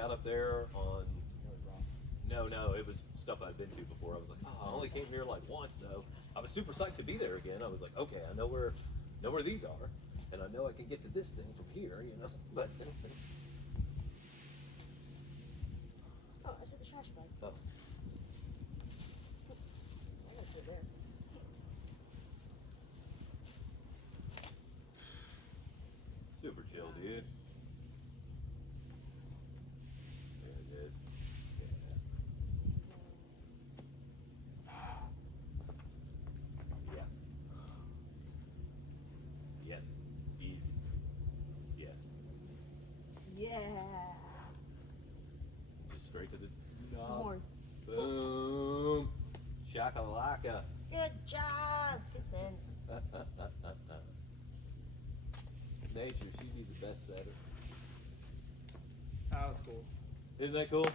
got up there on. No, it was stuff I'd been to before. I was like, oh, I only came here like once though. I was super psyched to be there again. I was like, okay, I know where these are, and I know I can get to this thing from here, you know. But oh, I said the trash bag. oh, I gotta put it there. super chill, dude. There it is. Yeah. Yes. Easy. Yes. Yeah. Just straight to the knob. More. Boom. Shakalaka. Good job. It's in. Nature, she'd be the best setter. That was cool. Isn't that cool?